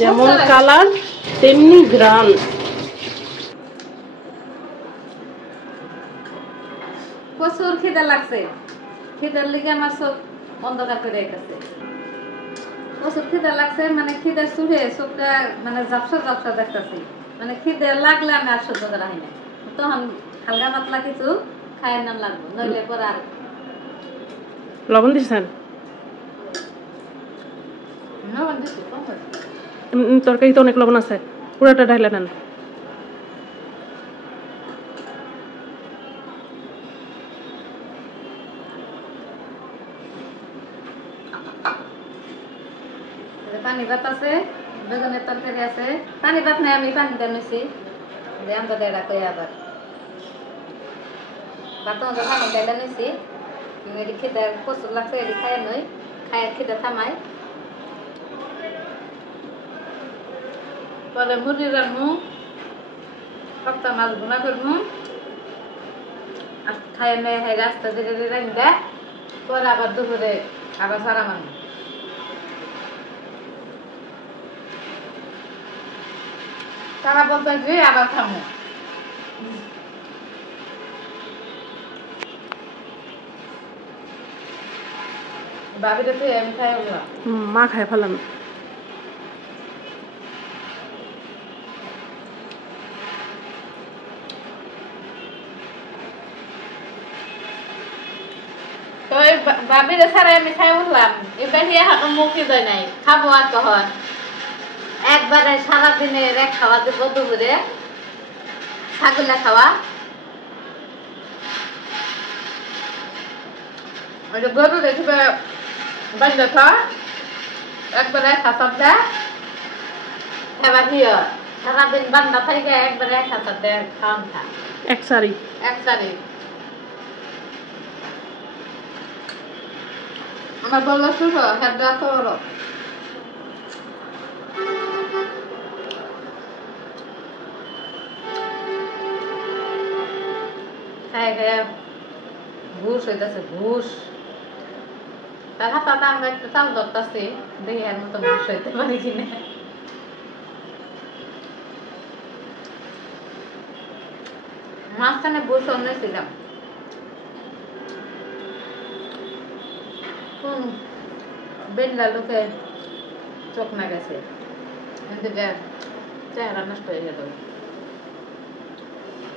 যেমন কালার তেমনি গ্রান। প্রচুর খিদে লাগছে, খিদের লিগে আমার চোখ অন্ধকার করে রেখেছে। প্রচুর খিদে লাগছে, মানে খিদে চুহে চোখটা মানে ঝাপসা ঝাপসা দেখতেছি। মানে খিদে লাগলে আমি আর সহ্য করা হয় না, তখন হালকা পাতলা কিছু খায়ের নাম লাগবে, নইলে পরে আর। লবণ দিচ্ছেন? তরকারিতে অনেক লবণ আছে, পুরোটা ঢাইলে নেন। পানি ভাত আছে, বেগুনের তরকারি আছে। পানি ভাত নাই, আমি পানি দিয়ে নিছি যে আমরা দেড়া কই আবার ভাত আমাদের পানি ডাইলে নিছি। এটি খেতে প্রচুর লাগছে, এটি খায় নই, খায় খেতে থামাই পরে মুরগি রান্নু, সপ্তাহ মাছ ভুনা করবো, আর খায় নেই হয় রাস্তা ধীরে ধীরে রাখবে, পরে আবার দুপুরে আবার সারা মানবো। তারা বলতে যে আবার খামো, ভাবিটা তুই আমি খাই বললাম মা খায় ফেলাম। তো ভাবিরে ছাড়া আমি খাই বললাম, এবার নিয়ে হাতে মুখে দেয় নাই, খাবো আর কখন একবারে সারাদিনে এক খাওয়া দেবো দুপুরে ছাগলে খাওয়া। গরু দেখবে বান্ধে খাওয়া একবারে খাসাতে, এবার হিয় সারাদিন বান্ধা থাকে একবারে খাসাতে খাওয়ান খা এক সারি এক সারি। আমার বললো শুরু হেডা তো ঘুষ হইতেছে ঘুষ। তার হাতে আমরা একটু চাল ধরতেছি, দেখি এর মতো ঘুষ হইতে পারি কিনা। মাঝখানে ঘুষ অন্যছিলাম, কোন বেল্লা লোকে চোখ না গেছে, চেহারা নষ্ট হয়ে গেল,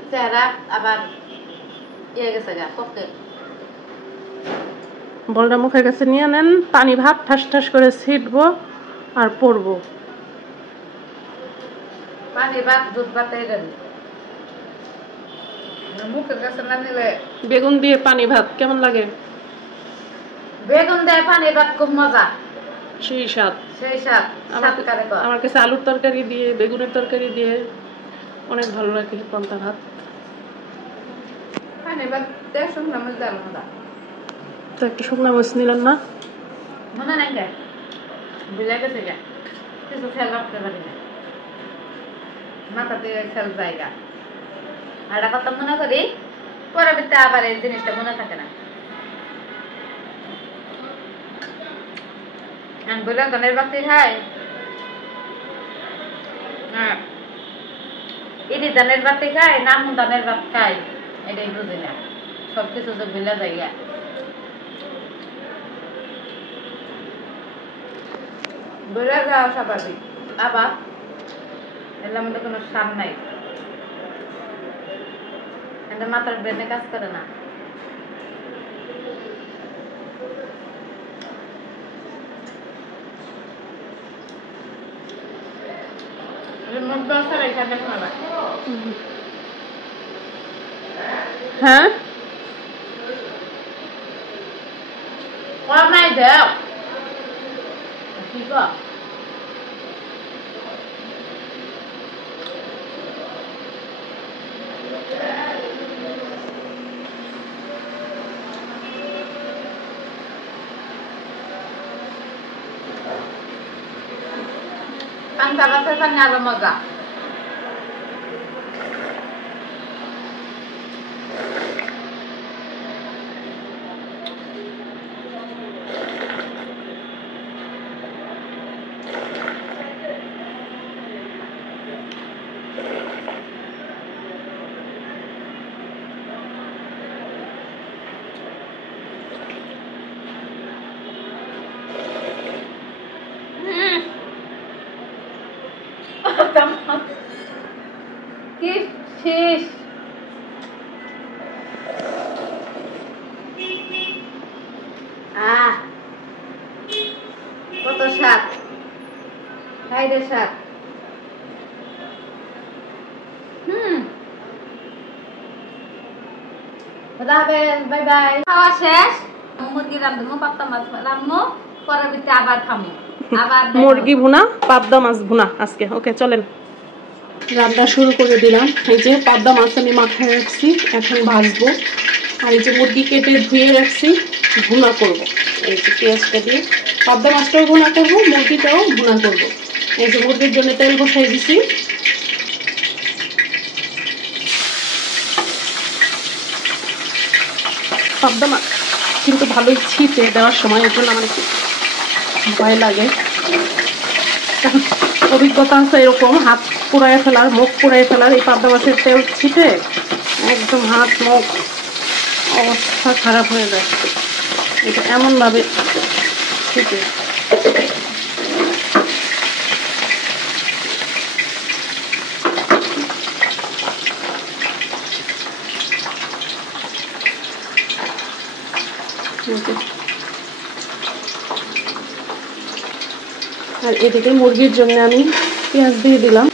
চেহারা আবার ইয়ে গেছে গা পকে। বলটা মুখের কাছে নিয়ে নেন, পানি ভাত ঠাস ঠাস করে ছিটবো আর পড়বো। পানি ভাত দুধ ভাত এই মুখের কাছে না নিলে। বেগুন দিয়ে পানি ভাত কেমন লাগে? বেগুন দেয় পানি ভাত খুব মজা, সেই স্বাদ, সেই স্বাদ। আমার কাছে আলুর তরকারি দিয়ে বেগুনের তরকারি দিয়ে অনেক ভালো লাগে পান্তা ভাত। পানি ভাত শুকনো মরিচ দেয় মজা। তো একটা শুকনো মরিচ নিলেন না? মনে নাই গে বিলে গেছে গে, কিছু খেয়াল রাখতে পারি না, মাথাতে খেয়াল জায়গা। আর একটা কথা মনে করি, পরবর্তী আবার এই জিনিসটা মনে থাকে না। বলে ধানের বাতি খাই, ইডি ধানের বাতি খাই, নাম ধানের ভাত খাই, এটাই বুঝি না। সবকিছু তো বিলা জায়গা, বলে যাওয়া স্বাভাবিক, আবার এর মধ্যে কোনো সার নাই, এদের মাথার ব্রেনে কাজ করে না। হ্যাঁ নাই দেও কি গো, পান্তা ভাতের পানি আরো মজা। কি শেষ কত স্বাদ, খাইতে স্বাদ। Bye bye. খাওয়া শেষ, মুরগি রান্ধবো, পাপ্তা মাছ রান্ধবো, পরের ভিতরে আবার খামো। আবার মুরগি ভুনা, পাবদা মাছ ভুনা আজকে। ওকে চলেন রান্না শুরু করে দিলাম। এই যে পাবদা মাছ আমি মাথায় রাখছি, এখন ভাজবো। আর এই যে মুরগি কেটে ধুয়ে রাখছি, ভুনা করব। এই যে পেঁয়াজটা দিয়ে পাবদা মাছটাও ভুনা করবো, মুরগিটাও ভুনা করব। এই যে মুরগির জন্য তেল বসাই দিছি। পাবদা মাছ কিন্তু ভালোই ছিটে দেওয়ার সময়, এর জন্য আমার একটু ভয় লাগে। অভিজ্ঞতা আছে এরকম হাত পুড়ায় ফেলার, মুখ পুড়ায় ফেলার। এই পাবদা মাছের তেল ছিটে একদম হাত মুখ অবস্থা খারাপ হয়ে যায়। এটা এমনভাবে ছিটে। আর এদিকে মুরগির জন্য আমি পেঁয়াজ দিয়ে দিলাম।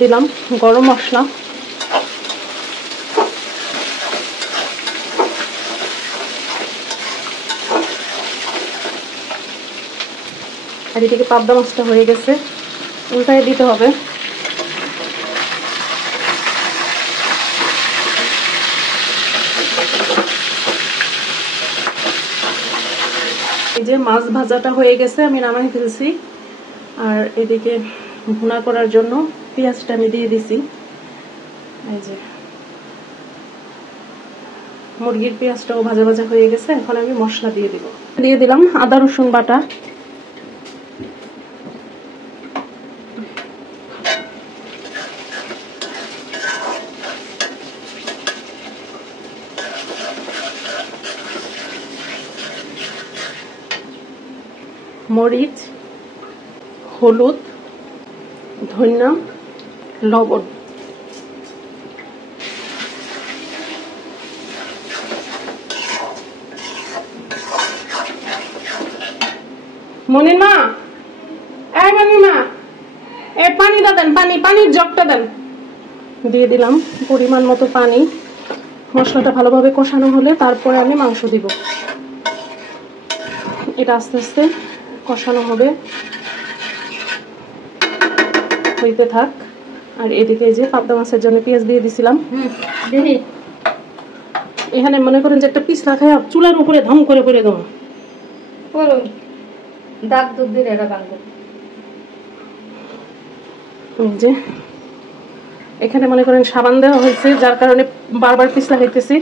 দিলাম গরম মশলা, আর এদিকে পাবদা মাছটা হয়ে গেছে, উল্টায় দিতে হবে। এই যে মাছ ভাজাটা হয়ে গেছে, আমি নামাই ফেলছি। আর এদিকে ভুনা করার জন্য পেঁয়াজটা আমি দিয়ে দিছি। এই যে মুরগির পেঁয়াজটাও ভাজা ভাজা হয়ে গেছে, এখন আমি মশলা দিয়ে দিব। দিয়ে দিলাম আদা রসুন বাটা, মরিচ, হলুদ, ধনিয়া, লবণ। মনিমা, এই মনিমা, এই পানিটা দেন, পানির জগটা দেন। দিয়ে দিলাম পরিমাণ মতো পানি। মশলাটা ভালোভাবে কষানো হলে তারপরে আমি মাংস দিব। এটা আস্তে আস্তে কষানো হবে, হইতে থাক। আর এদিকে যে পাবদা মাছের জন্য পেঁয়াজ দিয়ে দিছিলাম। এখানে মনে করেন যে একটা পিস রাখায় চুলার উপরে ধম করে করে দেবো। দাগ দুধ দিলে এটা বাংলা। যে এখানে মনে করেন সাবান দেওয়া হয়েছে, যার কারণে বারবার পিছলা হইতেছি।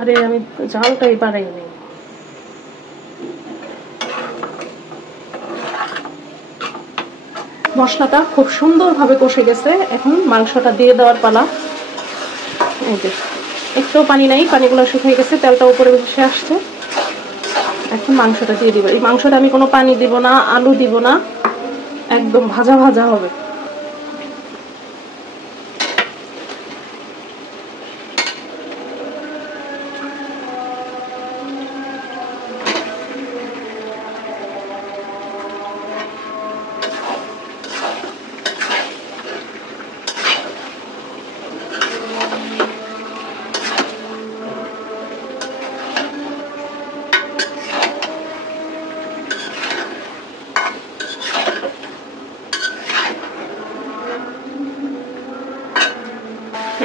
আরে আমি জালটাই বাড়াইনি। মশলাটা খুব সুন্দরভাবে কষে গেছে, এখন মাংসটা দিয়ে দেওয়ার পালা। এই যে একটু পানি নাই, পানিগুলো শুকিয়ে গেছে, তেলটা উপরে ভেসে আসছে। এখন মাংসটা দিয়ে দিব। এই মাংসটা আমি কোনো পানি দিব না, আলু দিব না, একদম ভাজা ভাজা হবে।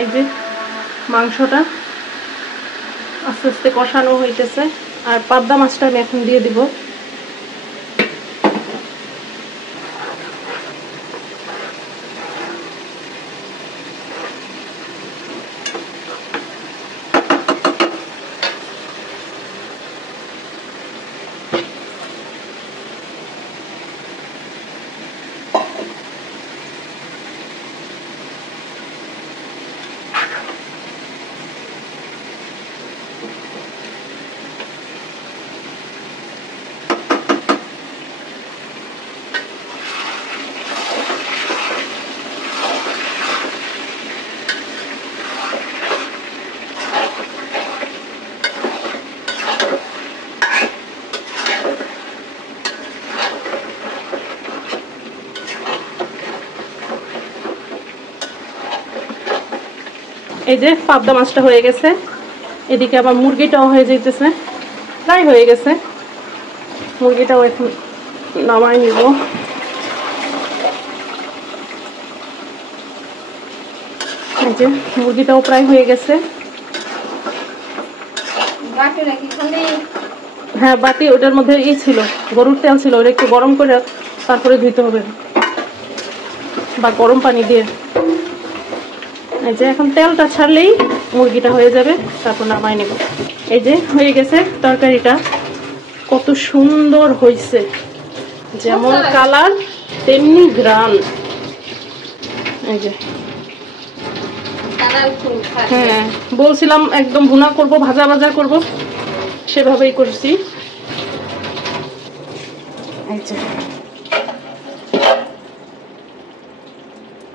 এই যে মাংসটা আস্তে আস্তে কষানো হইতেছে। আর পাবদা মাছটা আমি এখন দিয়ে দিব। এই যে পাবদা মাছটা হয়ে গেছে, এদিকে আবার মুরগিটাও হয়ে যেতেছে, প্রায় হয়ে গেছে। মুরগিটাও এখন নামাই নিব। এই যে মুরগিটাও প্রায় হয়ে গেছে। হ্যাঁ বাটি ওটার মধ্যে ছিল, গরুর তেল ছিল, ওটা একটু গরম করে তারপরে ধুইতে হবে, বা গরম পানি দিয়ে। এই যে এখন তেলটা ছাড়লেই মুরগিটা হয়ে যাবে, তারপর নামাই নেব। এই যে হয়ে গেছে তরকারিটা, কত সুন্দর হয়েছে, যেমন কালার তেমনি গ্রান। এই যে হ্যাঁ বলছিলাম একদম ভুনা করব, ভাজা ভাজা করব, সেভাবেই করছি। এই যে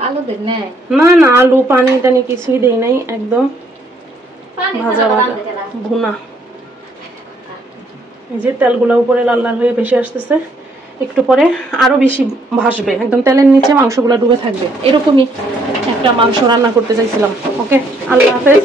আলু দেন না? না না আলু পানি টানি কিছুই দেই নাই, একদম ভাজা ভাজা ভুনা। এই যে তেলগুলো উপরে লাল লাল হয়ে ভেসে আসতেছে, একটু পরে আরো বেশি ভাসবে, একদম তেলের নিচে মাংসগুলো ডুবে থাকবে। এরকমই একটা মাংস রান্না করতে চাইছিলাম। ওকে, আল্লাহ হাফেজ।